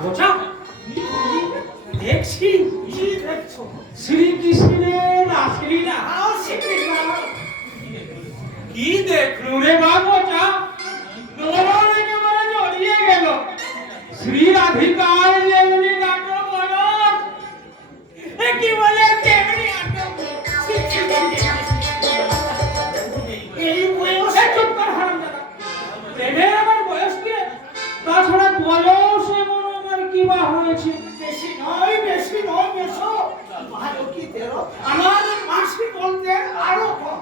বাবুচা দেখছি কি দেখছো শ্রীকৃষ্ণের রাসলীলা কি দেখলু রে বাবুচা নরম একেবারে জড়িয়ে গেল শ্রী রাধিকার যেমনি নাটক বলস কি বলে তেমনি নাটক এই বয়সে চুপ কর হারামজাদা প্রেমের আমার বয়স কি তাছাড়া বয়স এমন আমার কি বা হয়েছে বেশি নয় বেশো ভালো কি তেরো আমার মাসি বলতে আরো কম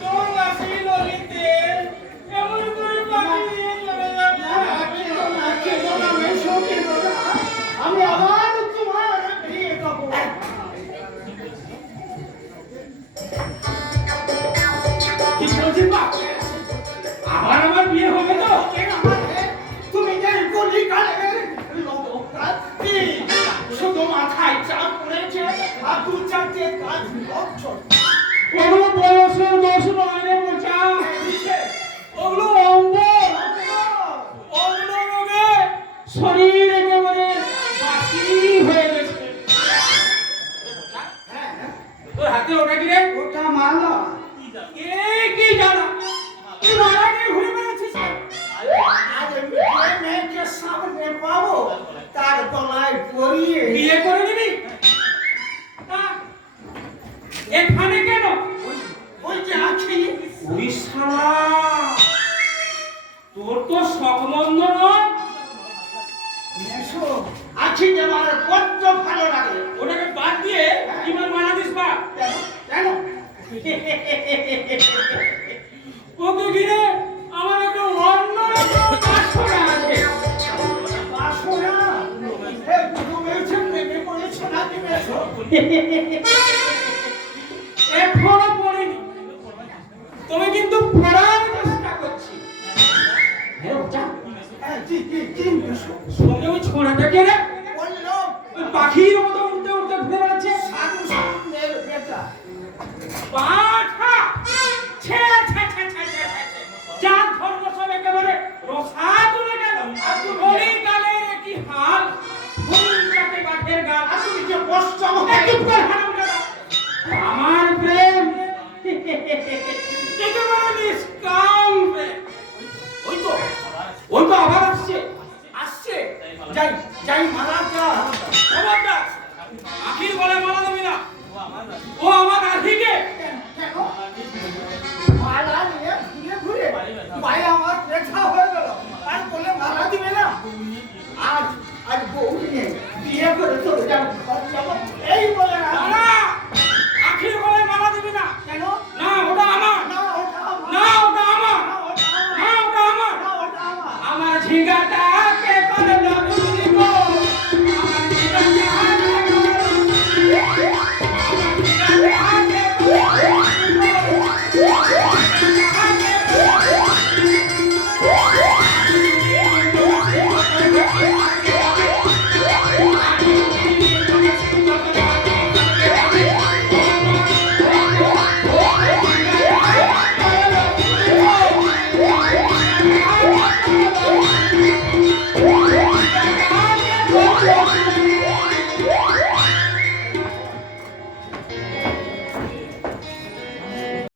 তোর মাসি ললিতে এমন করে পানি নিয়ে চলে যাবে আমি আবার তোমার বিয়ে করবো কি বলছিস বাপ আবার আমার বিয়ে হবে তো তুমি যে কলিকালে লোকটা শুধু মাথায় চাপ পড়েছে আর দু চারটে কাজ লক্ষণ ওগুলো বয়সের দোষ নয় রে বোঝা ওগুলো অঙ্গ রোগে শরীর একেবারে বাসি হয়ে গেছে তোর হাতে ওটা কি রে ওটা মালা কি জানা তুই মারা নিয়ে ঘুরে বেড়াচ্ছিস আজ মেয়েকে সামনে পাবো তার গলায় পরিয়ে বিয়ে করে নিবি এখানে কেন ওই যে আছি ওই শালা তোর তো শখমন্দ নয় এসো আছি যে আমার বড্ড ভালো লাগে ওটাকে বাদ দিয়ে কিমান মানা দিস বা কেন ওকে ঘিরে আমার একটা অন্য রকম বাসনা আছে বাসনা এই তুমি এসে প্রেমে পড়েছো নাকি মেশো এখনো পড়িনি তুমি কিন্তু পড়ার চেষ্টা করছি কি মেশো সঙ্গে ওই ছোড়াটাকে রে বললো ওই পাখির মতো উঠতে উঠতে ঘুরে বেড়াচ্ছে সাধু সাধুদের বেটা পাঠা ছে ছে ছে ছে ছে ছে জাত ধর্ম সব একেবারে রসা তুলে গেল ওই গালের কি হাল ফুল যাতে বাঘের গাল আর তুমি যে বসছ চুপ কর হারামজাদা আমার প্রেম একেবারে নিষ্কাম প্রেম ওই তো আবার আসছে আসছে যাই যাই মারা যা